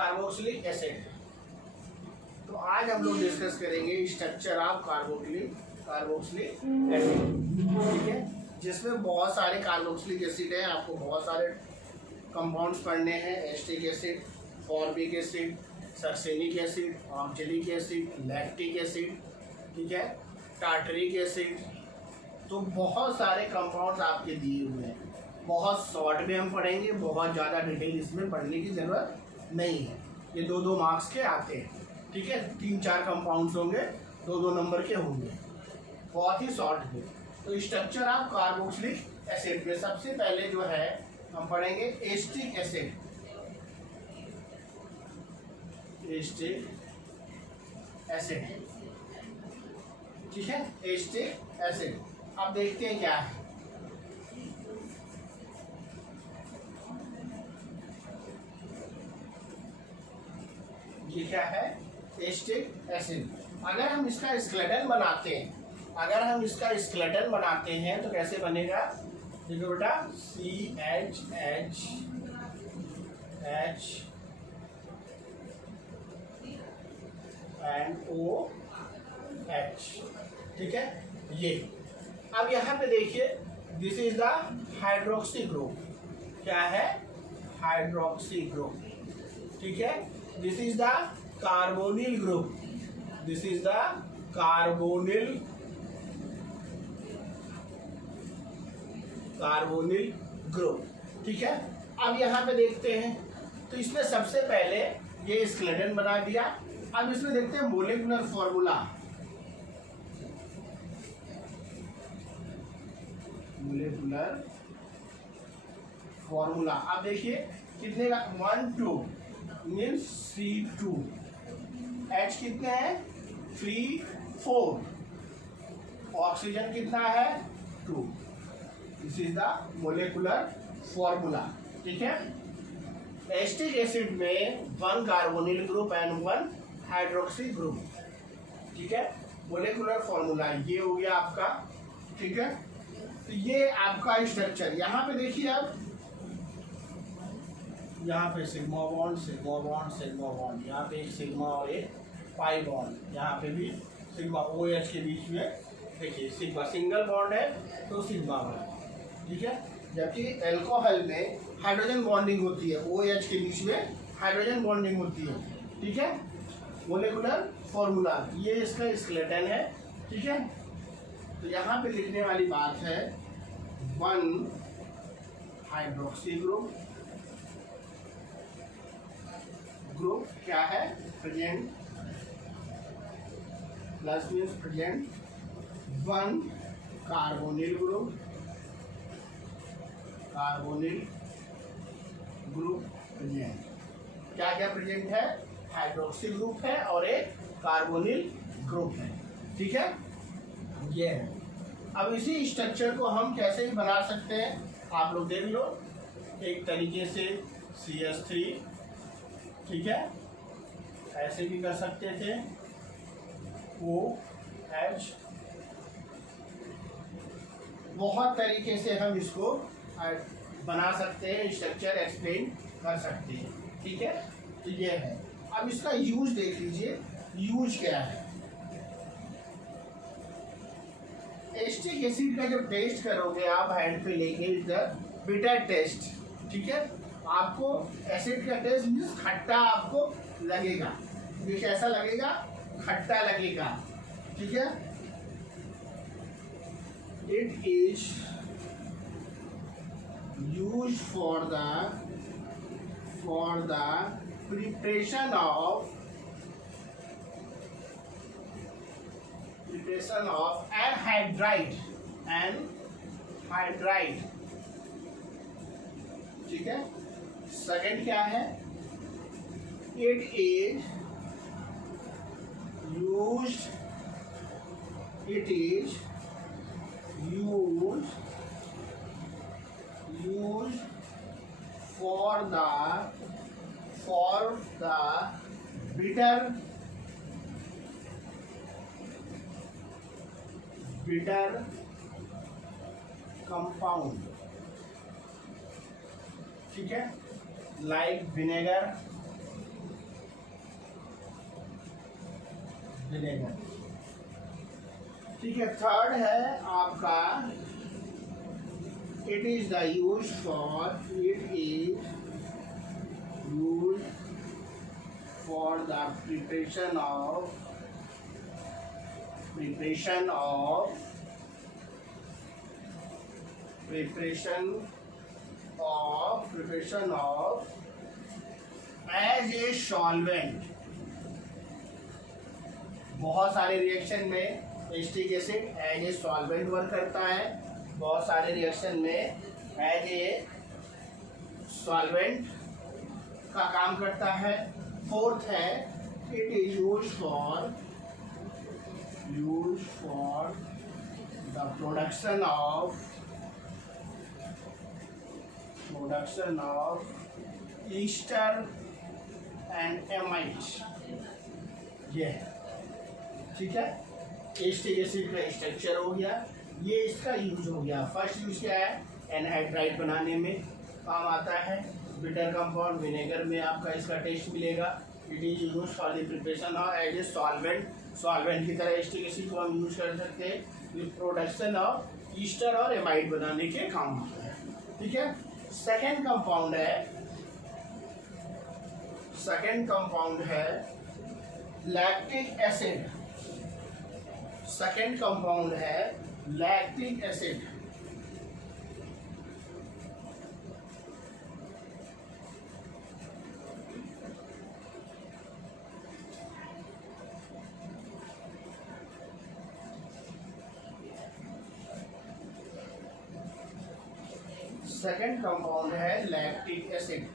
Carboxylic acid. तो आज हम लोग डिस्कस करेंगे स्ट्रक्चर ऑफ कार्बोक्सिलिक एसिड, ठीक है, जिसमें बहुत सारे कार्बोक्सिलिक एसिड है। आपको बहुत सारे कंपाउंड्स पढ़ने हैं, acetic acid, formic acid, succinic acid, oxalic acid, lactic acid, ठीक है, टार्टरिक एसिड। तो बहुत सारे कंपाउंड्स आपके दिए हुए हैं। बहुत शॉर्ट में हम पढ़ेंगे, बहुत ज़्यादा डिटेल इसमें पढ़ने की ज़रूरत नहीं है। ये 2-2 मार्क्स के आते हैं, ठीक है। 3-4 कंपाउंड्स होंगे, 2-2 नंबर के होंगे, बहुत ही शॉर्ट में। तो स्ट्रक्चर ऑफ कार्बोक्सिलिक एसिड में सबसे पहले जो है हम पढ़ेंगे एस्टिक एसिड। एस्टिक एसिड, ठीक है, एस्टिक एसिड। अब देखते हैं क्या है। ये क्या है? Acetic acid. अगर हम इसका स्केलेटन बनाते हैं, तो कैसे बनेगा? देखो बेटा, CHH and OH, ठीक है। ये अब यहाँ पे देखिए, this is the hydroxy group. क्या है? हाइड्रोक्सी ग्रुप, ठीक है। This is the carbonyl group, this is the carbonyl group, ठीक है। अब यहाँ पे देखते हैं, तो इसमें सबसे पहले ये स्केलेटन बना दिया। अब इसमें देखते हैं मोलिकुलर फॉर्मूला। अब देखिए कितने का? 1 2 मीन्स C2, H कितने हैं? 3 4, ऑक्सीजन कितना है? 2। This is the molecular formula, ठीक है। एस्टिक एसिड में 1 carbonyl group and 1 hydroxy group, ठीक है। मोलिकुलर फॉर्मूला ये हो गया आपका, ठीक है। तो ये आपका स्ट्रक्चर। यहाँ पे देखिए, आप यहाँ पे सिग्मा बॉन्ड, यहाँ पे एक सिग्मा और एक पाई बॉन्ड, यहाँ पे भी सिग्मा, OH के बीच में देखिए सिग्मा, सिंगल बॉन्ड है तो सिग्मा बॉन्ड, ठीक है। जबकि एल्कोहल में हाइड्रोजन बॉन्डिंग होती है, OH के बीच में हाइड्रोजन बॉन्डिंग होती है, ठीक है। मोलिकुलर फॉर्मूला, ये इसका स्केलेटन है, ठीक है। तो यहाँ पे लिखने वाली बात है 1 हाइड्रोक्सी ग्रुप क्या है? Present, plus means present. 1 carbonyl group present. क्या क्या प्रेजेंट है? हाइड्रोक्सी ग्रुप है और एक कार्बोनिल ग्रुप है, ठीक है। ये है। अब इसी स्ट्रक्चर को हम कैसे भी बना सकते हैं, आप लोग देख लो। एक तरीके से CH3, ठीक है, ऐसे भी कर सकते थे, OH। बहुत तरीके से हम इसको बना सकते हैं, स्ट्रक्चर एक्सप्लेन कर सकते हैं, ठीक है। तो ये है। अब इसका यूज देख लीजिए, यूज क्या है। एस्टिक एसिड का जब टेस्ट करोगे आप, हैंड पे लेके, इधर बिटर टेस्ट, ठीक है। आपको एसिड का टेस्ट मीन्स खट्टा आपको लगेगा। ये कैसा लगेगा? खट्टा लगेगा, ठीक है। It is use for the preparation of anhydride, ठीक है। सेकंड क्या है? It is used for the bitter compound, ठीक है, like vinegar, विनेगर। ठीक है, थर्ड है आपका it is the use for the preparation of as a solvent. बहुत सारे रिएक्शन में acetic acid as a solvent work करता है, बहुत सारे रिएक्शन में एज ए सॉल्वेंट का काम करता है। फोर्थ है it is use for the production of Easter and amide. ये है, ठीक है। एसिटिक एसिड का स्ट्रक्चर हो गया, ये इसका यूज हो गया। फर्स्ट यूज क्या है, एनहाइड्राइड बनाने में काम आता है। बिटर कंपाउंड विनेगर में आपका इसका टेस्ट मिलेगा। It is use for the preparation of as a solvent की तरह एसिटिक एसिड को हम यूज कर सकते हैं विद प्रोडक्शन ऑफ ईस्टर और एमाइड बनाने के काम आता है, ठीक है। सेकेंड कंपाउंड है लैक्टिक एसिड। सेकेंड कंपाउंड है लैक्टिक एसिड। सेकेंड कंपाउंड है लैक्टिक एसिड।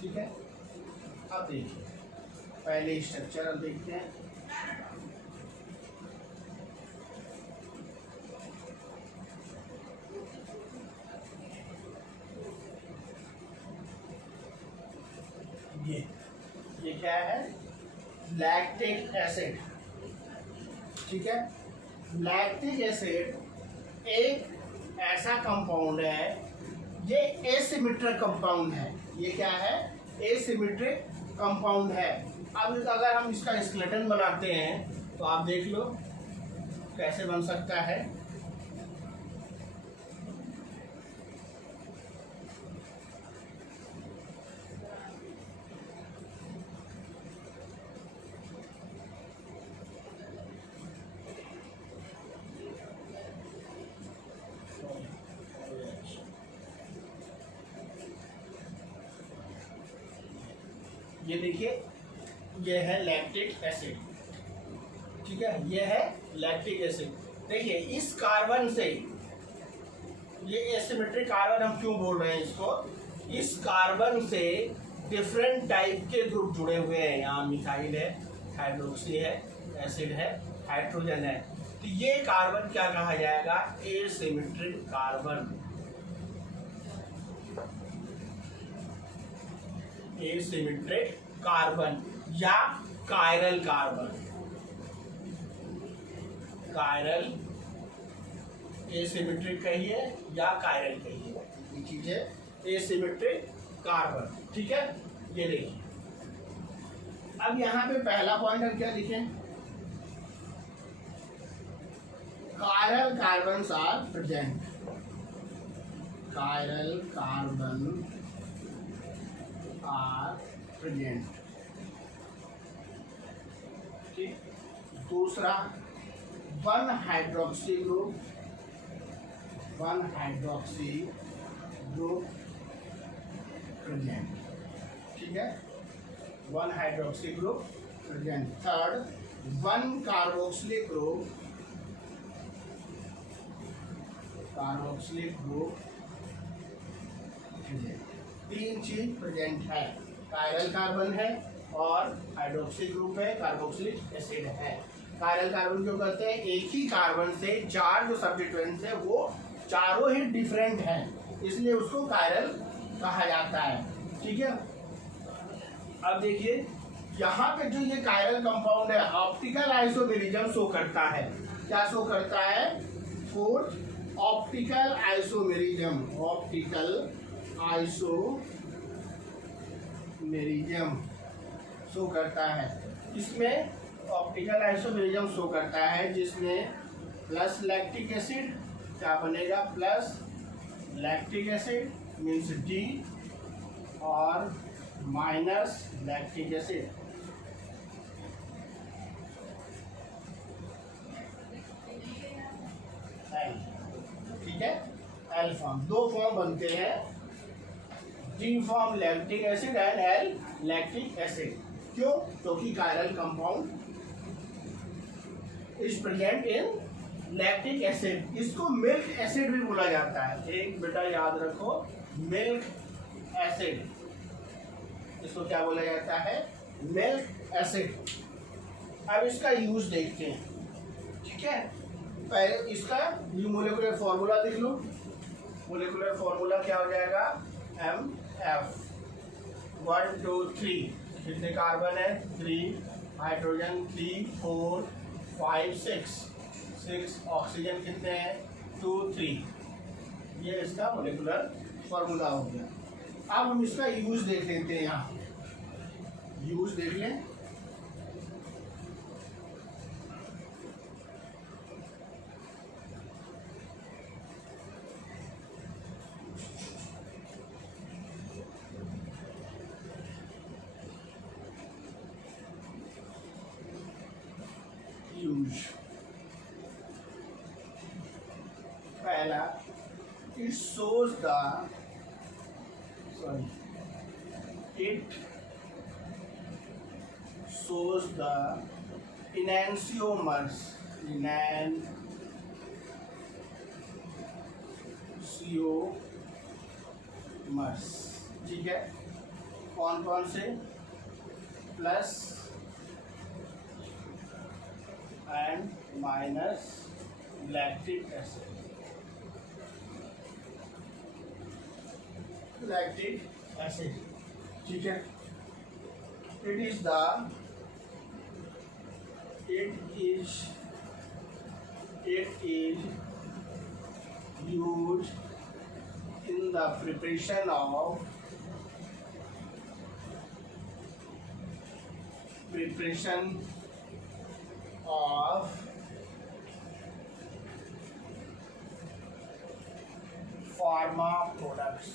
ठीक है। अब देखिए पहले स्ट्रक्चर अब देखते हैं। ये क्या है, लैक्टिक एसिड, ठीक है। लैक्टिक एसिड एक ऐसा कंपाउंड है, ये एसिमेट्रिक कंपाउंड है। ये क्या है, एसिमेट्रिक कंपाउंड है। अब अगर हम इसका स्केलेटन बनाते हैं तो आप देख लो कैसे बन सकता है। ये देखिए, ये है लैक्टिक एसिड, ठीक है। ये है लैक्टिक एसिड। देखिए इस कार्बन से, ये एसिमेट्रिक कार्बन हम क्यों बोल रहे हैं इसको, इस कार्बन से डिफरेंट टाइप के ग्रुप जुड़े हुए हैं। यहाँ मिथाइल है, हाइड्रोक्सी है, एसिड है, हाइड्रोजन है। तो ये कार्बन क्या कहा जाएगा, एसिमेट्रिक कार्बन। एसिमेट्रिक कार्बन या कायरल कार्बन। कायरल, एसिमेट्रिक कहिए या कायरल कहिए, ये चीज है एसिमेट्रिक कार्बन, ठीक है। ये देखिए, अब यहाँ पे पहला पॉइंट हम क्या लिखें, chiral carbons are present. Chiral carbon are present, ठीक। दूसरा, वन हाइड्रोक्सी ग्रुप प्रेजेंट, ठीक है। One hydroxy group present. Third, one carboxylic group present. तीन चीज प्रेजेंट है, कायरल कार्बन है और हाइड्रोक्सी ग्रुप है, कार्बोक्सिलिक एसिड है। कायरल कार्बन क्यों कहते हैं, एक ही कार्बन से चार जो सब्स्टिट्यूएंट्स है वो चारों ही डिफरेंट हैं, इसलिए उसको कायरल कहा जाता है, ठीक है। अब देखिए यहाँ पे जो ये कायरल कंपाउंड है, ऑप्टिकल आइसोमेरिज्म शो करता है। क्या शो करता है, fourth optical isomerism. Optical isomerism show करता है। इसमें ऑप्टिकल आइसोमेरिज्म शो करता है जिसमें प्लस लैक्टिक एसिड क्या बनेगा, plus lactic acid means D और माइनस लैक्टिक एसिड। ठीक है, एल फॉर्म, दो फॉर्म बनते हैं, D form lactic acid and L lactic acid. क्यों? क्योंकि chiral compound is present in lactic acid. इसको मिल्क एसिड भी बोला जाता है। एक बेटा याद रखो, मिल्क एसिड, इसको क्या बोला जाता है, मिल्क एसिड। अब इसका यूज देखते हैं। ठीक है, पहले इसका मोलेकुलर फॉर्मूला देख लो। मोलेकुलर फॉर्मूला क्या हो जाएगा, MF 1 2 3, कितने कार्बन है, 3, हाइड्रोजन 3 4 5 6 ऑक्सीजन कितने हैं, 2 3। ये इसका मोलेकुलर फॉर्मूला हो गया। अब हम इसका यूज देख लेते हैं। यहाँ यूज देख लें। यूज पहला, it shows the enantiomers ठीक है, कौन कौन से, plus and minus lactic acid, ठीक है। It is used in the preparation of pharma products।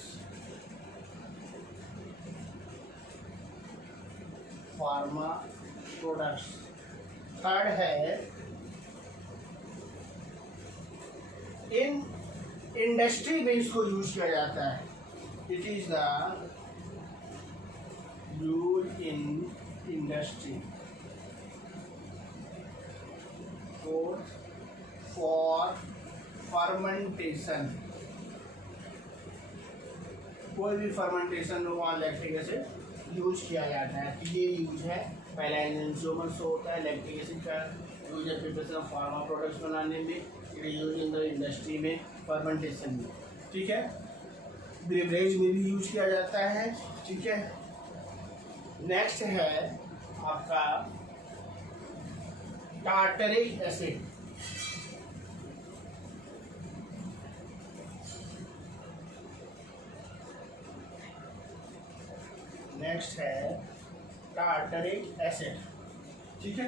Third है, इन इंडस्ट्री में इसको यूज किया जाता है। It is the use in industry. For fermentation, कोई भी फर्मेंटेशन हो वहाँ लैक्टिक एसिड यूज किया जाता है। तो ये यूज है, पहला एंजाइमर शो होता है, लैक्टिक एसिड का यूज है प्रिपरेशन ऑफ फार्मा प्रोडक्ट्स बनाने में, यूज इन द इंडस्ट्री में, फर्मेंटेशन में। ठीक है, ब्रिवरेज में भी यूज किया जाता है। ठीक है, नेक्स्ट है आपका टार्टरिक एसिड। नेक्स्ट है टार्टरिक एसिड। ठीक है,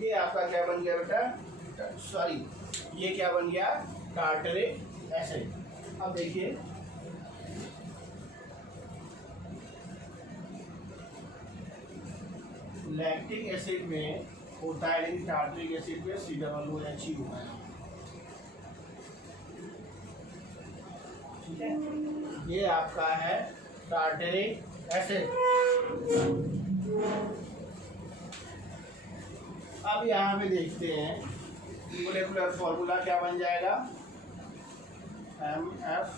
ये आपका क्या बन गया बेटा, सॉरी ये क्या बन गया, टार्टरिक एसिड। अब देखिए लैक्टिक एसिड में होता है, लेकिन टार्टरिक एसिड में COOH होता है। ठीक है, ये आपका है टार्टरिक एसिड। अब यहाँ पे देखते हैं मोलेकुलर फॉर्मूला क्या बन जाएगा, MF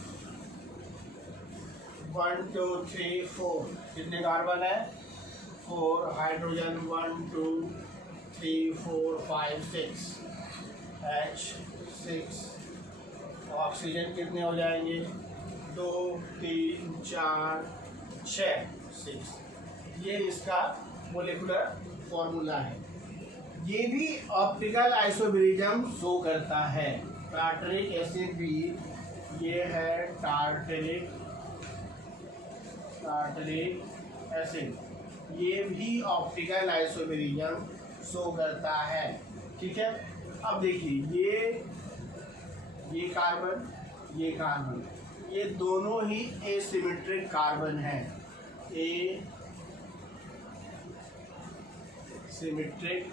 1 2 3 4, कितने कार्बन है, 4, हाइड्रोजन 1 2 3 4 5 6, H 6 ऑक्सीजन कितने हो जाएंगे, 2 3 4 6 6। ये इसका मोलिकुलर फॉर्मूला है। ये भी ऑप्टिकल आइसोमेरिज्म शो करता है। टार्टरिक एसिड भी, ये है टार्टरिक एसिड, ये भी ऑप्टिकल आइसोमेरिज्म शो करता है। ठीक है, अब देखिए ये कार्बन, ये दोनों ही एसिमेट्रिक कार्बन है। एसिमेट्रिक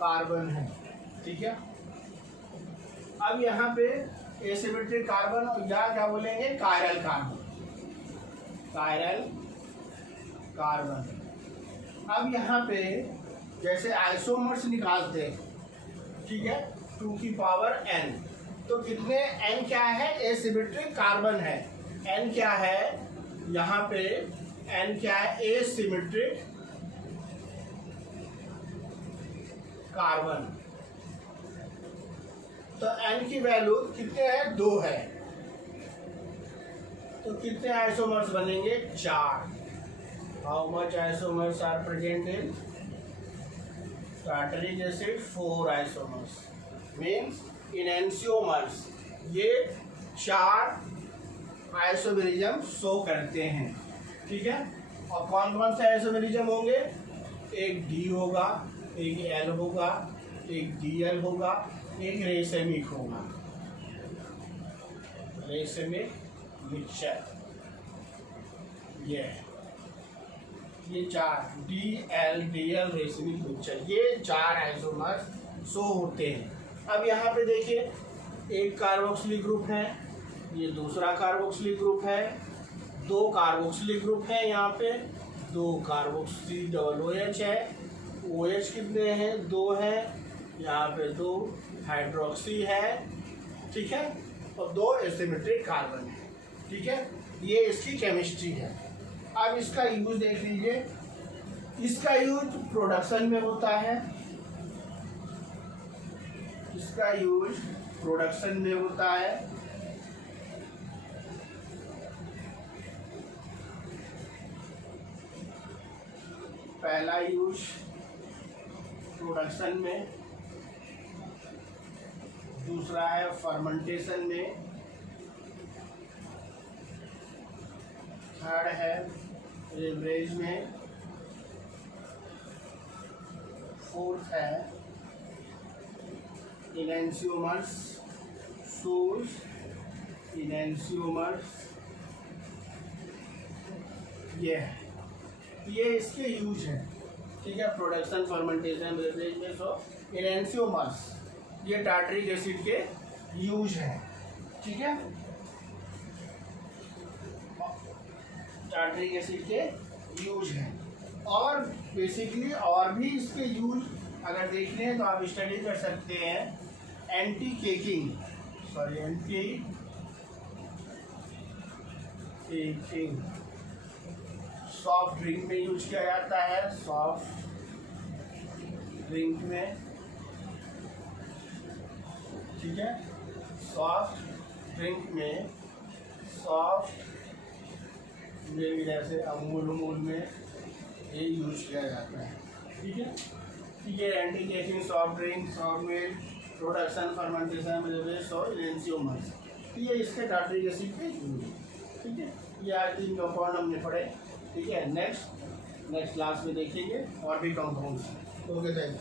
कार्बन है। ठीक है, अब यहाँ पे एसिमेट्रिक कार्बन और क्या बोलेंगे, कायरल कार्बन। अब यहाँ पे जैसे आइसोमर्स निकालते हैं, ठीक है, 2 की पावर n, तो कितने n क्या है, एसिमेट्रिक कार्बन है। n क्या है यहाँ पे, n क्या है, एसिमेट्रिक कार्बन। तो n की वैल्यू कितने है, 2 है। तो कितने आइसोमर्स बनेंगे, 4। How much isomers are present in tartaric acid, 4 isomers. Means in enantiomers ये 4 आइसोमेरिज्म शो करते हैं। ठीक है, और कौन कौन से आइसोमेरिज्म होंगे, एक D होगा, एक L होगा, एक DL होगा, एक रेसेमिक होगा, रेसेमिक मिक्सचर। ये 4 DL रेसेमिक मिक्सचर, ये 4 आइसोमर्स शो होते हैं। अब यहाँ पे देखिए, एक कार्बोक्सिलिक ग्रुप है, ये दूसरा कार्बोक्सिलिक ग्रुप है, 2 कार्बोक्सिलिक ग्रुप है, यहाँ पे 2 कार्बोक्सी डबल OH है। OH कितने हैं, 2 है, यहाँ पे 2 हाइड्रोक्सी है। ठीक है, और 2 एसिमेट्रिक कार्बन है। ठीक है, ये इसकी केमिस्ट्री है। अब इसका यूज देख लीजिए, इसका यूज प्रोडक्शन में होता है, पहला यूज प्रोडक्शन में, दूसरा है फर्मेंटेशन में, थर्ड है बेवरेज में, फोर्थ है इनएंजियोमर्स, ये इसके यूज है। ठीक है, प्रोडक्शन, फर्मेंटेशन, बेवरेज में। सो इनएंजियोमर्स ये टार्टरिक एसिड के यूज है। ठीक है, टार्टरिक एसिड के यूज है। और बेसिकली और भी इसके यूज अगर देखने हैं तो आप स्टडी कर सकते हैं। एंटी केकिंग, सॉफ्ट ड्रिंक में यूज किया जाता है, सॉफ्ट ड्रिंक में। ठीक है, सॉफ्ट ड्रिंक में, जैसे अमूल में ये यूज किया जाता है। ठीक है, ये anti caking, soft drink, soft milk, production, fermentation, beverage और इनएंजियोमर्स, ये इसके टार्टरिक एसिड के यूज है। ठीक है, ये आज 3 कंपाउंड हमने पढ़े। ठीक है, नेक्स्ट क्लास में देखेंगे और भी कंपाउंड्स। Okay, thank you.